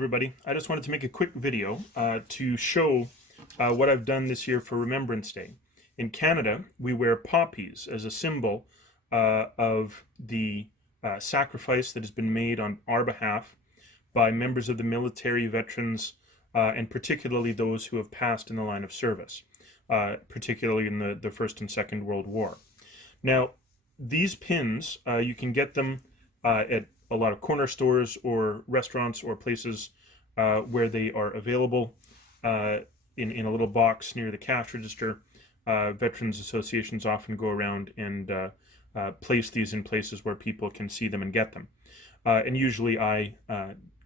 everybody. I just wanted to make a quick video to show what I've done this year for Remembrance Day. In Canada, we wear poppies as a symbol of the sacrifice that has been made on our behalf by members of the military, veterans, and particularly those who have passed in the line of service, particularly in the First and Second World War. Now, these pins, you can get them at a lot of corner stores or restaurants or places where they are available in a little box near the cash register. Veterans associations often go around and place these in places where people can see them and get them. And usually I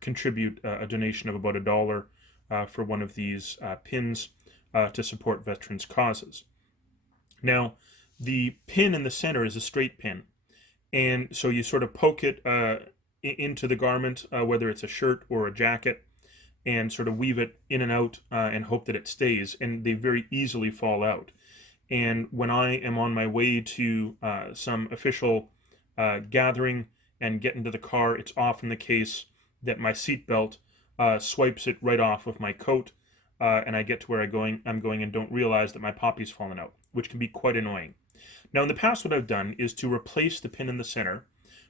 contribute a donation of about $1 for one of these pins to support veterans' causes. Now, the pin in the center is a straight pin. And so you sort of poke it into the garment, whether it's a shirt or a jacket, and sort of weave it in and out and hope that it stays. And they very easily fall out. And when I am on my way to some official gathering and get into the car, it's often the case that my seatbelt swipes it right off of my coat, and I get to where I'm going and don't realize that my poppy's fallen out, which can be quite annoying. Now, in the past, what I've done is to replace the pin in the center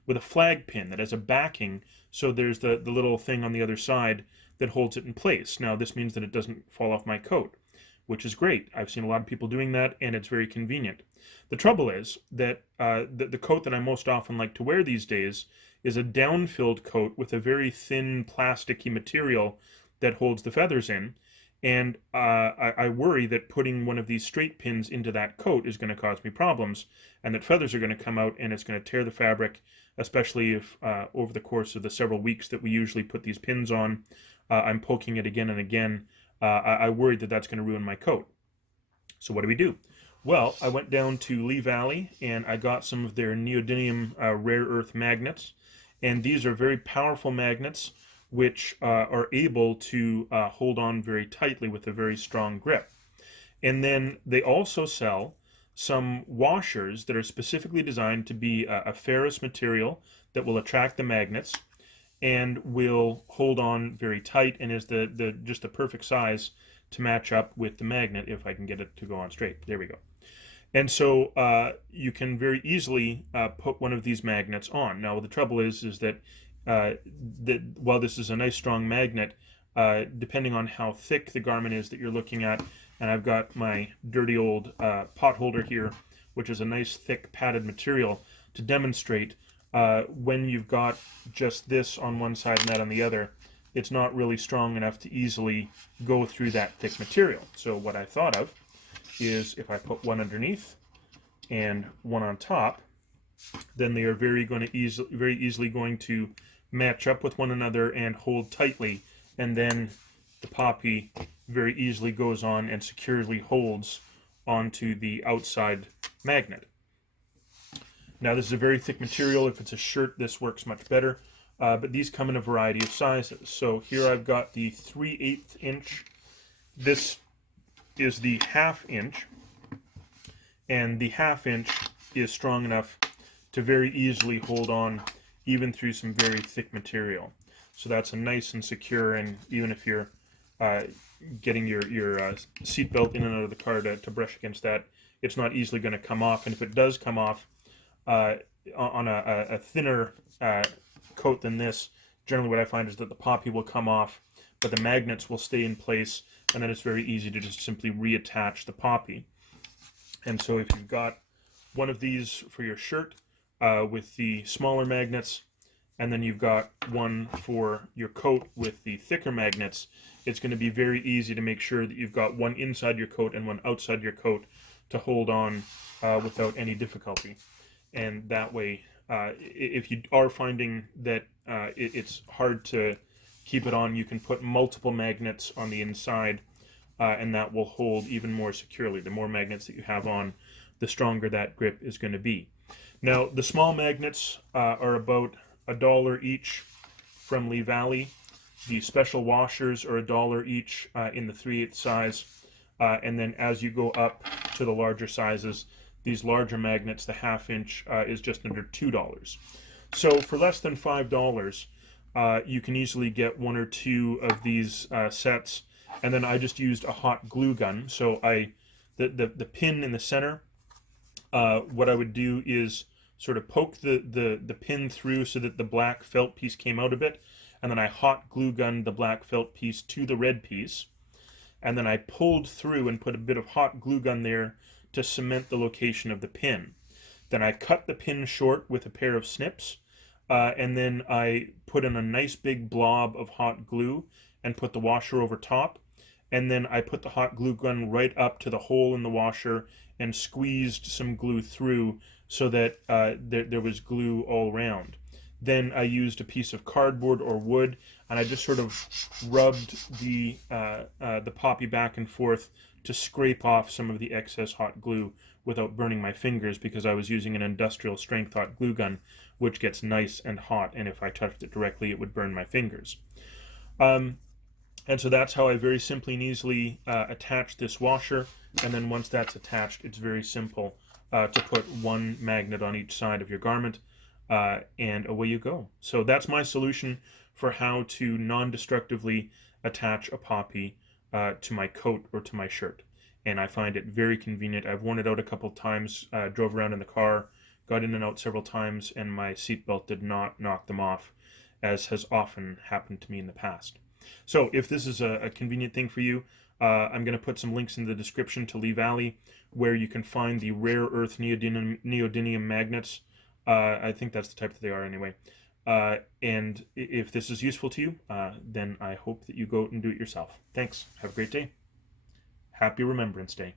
with a flag pin that has a backing, so there's the little thing on the other side that holds it in place. Now, this means that it doesn't fall off my coat, which is great. I've seen a lot of people doing that, and it's very convenient. The trouble is that the coat that I most often like to wear these days is a down-filled coat with a very thin, plasticky material that holds the feathers in. And I worry that putting one of these straight pins into that coat is going to cause me problems, and that feathers are going to come out and it's going to tear the fabric, especially if over the course of the several weeks that we usually put these pins on, I'm poking it again and again. I worry that that's going to ruin my coat. So what do we do? Well, I went down to Lee Valley and I got some of their neodymium rare earth magnets, and these are very powerful magnets which are able to hold on very tightly with a very strong grip. And then they also sell some washers that are specifically designed to be a ferrous material that will attract the magnets and will hold on very tight and is just the perfect size to match up with the magnet if I can get it to go on straight. There we go. And so you can very easily put one of these magnets on. Now, the trouble is that while this is a nice strong magnet, depending on how thick the garment is that you're looking at, and I've got my dirty old pot holder here, which is a nice thick padded material to demonstrate when you've got just this on one side and that on the other, it's not really strong enough to easily go through that thick material. So what I thought of is if I put one underneath and one on top, then they are very easily going to match up with one another and hold tightly, and then the poppy very easily goes on and securely holds onto the outside magnet. Now, this is a very thick material. If it's a shirt, this works much better, but these come in a variety of sizes. So here I've got the 3/8 inch. This is the 1/2 inch, and the 1/2 inch is strong enough to very easily hold on even through some very thick material. So that's a nice and secure, and even if you're getting your seatbelt in and out of the car to brush against that, it's not easily going to come off. And if it does come off on a thinner coat than this, generally what I find is that the poppy will come off, but the magnets will stay in place, and then it's very easy to just simply reattach the poppy. And so if you've got one of these for your shirt, with the smaller magnets, and then you've got one for your coat with the thicker magnets, it's going to be very easy to make sure that you've got one inside your coat and one outside your coat to hold on without any difficulty. And that way, if you are finding that it's hard to keep it on, you can put multiple magnets on the inside, and that will hold even more securely. The more magnets that you have on, the stronger that grip is going to be. Now, the small magnets are about $1 each from Lee Valley. The special washers are $1 each in the 3/8 size. And then as you go up to the larger sizes, these larger magnets, the 1/2 inch, is just under $2. So for less than $5, you can easily get 1 or 2 of these sets. And then I just used a hot glue gun. So the pin in the center, what I would do is sort of poke the pin through so that the black felt piece came out a bit, and then I hot glue gunned the black felt piece to the red piece, and then I pulled through and put a bit of hot glue gun there to cement the location of the pin. Then I cut the pin short with a pair of snips, and then I put in a nice big blob of hot glue and put the washer over top, and then I put the hot glue gun right up to the hole in the washer and squeezed some glue through so that there was glue all around. Then I used a piece of cardboard or wood, and I just sort of rubbed the poppy back and forth to scrape off some of the excess hot glue without burning my fingers, because I was using an industrial strength hot glue gun, which gets nice and hot, and if I touched it directly it would burn my fingers. And so that's how I very simply and easily attach this washer, and then once that's attached, it's very simple to put one magnet on each side of your garment, and away you go. So that's my solution for how to non-destructively attach a poppy to my coat or to my shirt. And I find it very convenient. I've worn it out a couple of times, drove around in the car, got in and out several times, and my seatbelt did not knock them off, as has often happened to me in the past. So if this is a convenient thing for you, I'm going to put some links in the description to Lee Valley, where you can find the rare earth neodymium magnets. I think that's the type that they are anyway. And if this is useful to you, then I hope that you go out and do it yourself. Thanks. Have a great day. Happy Remembrance Day.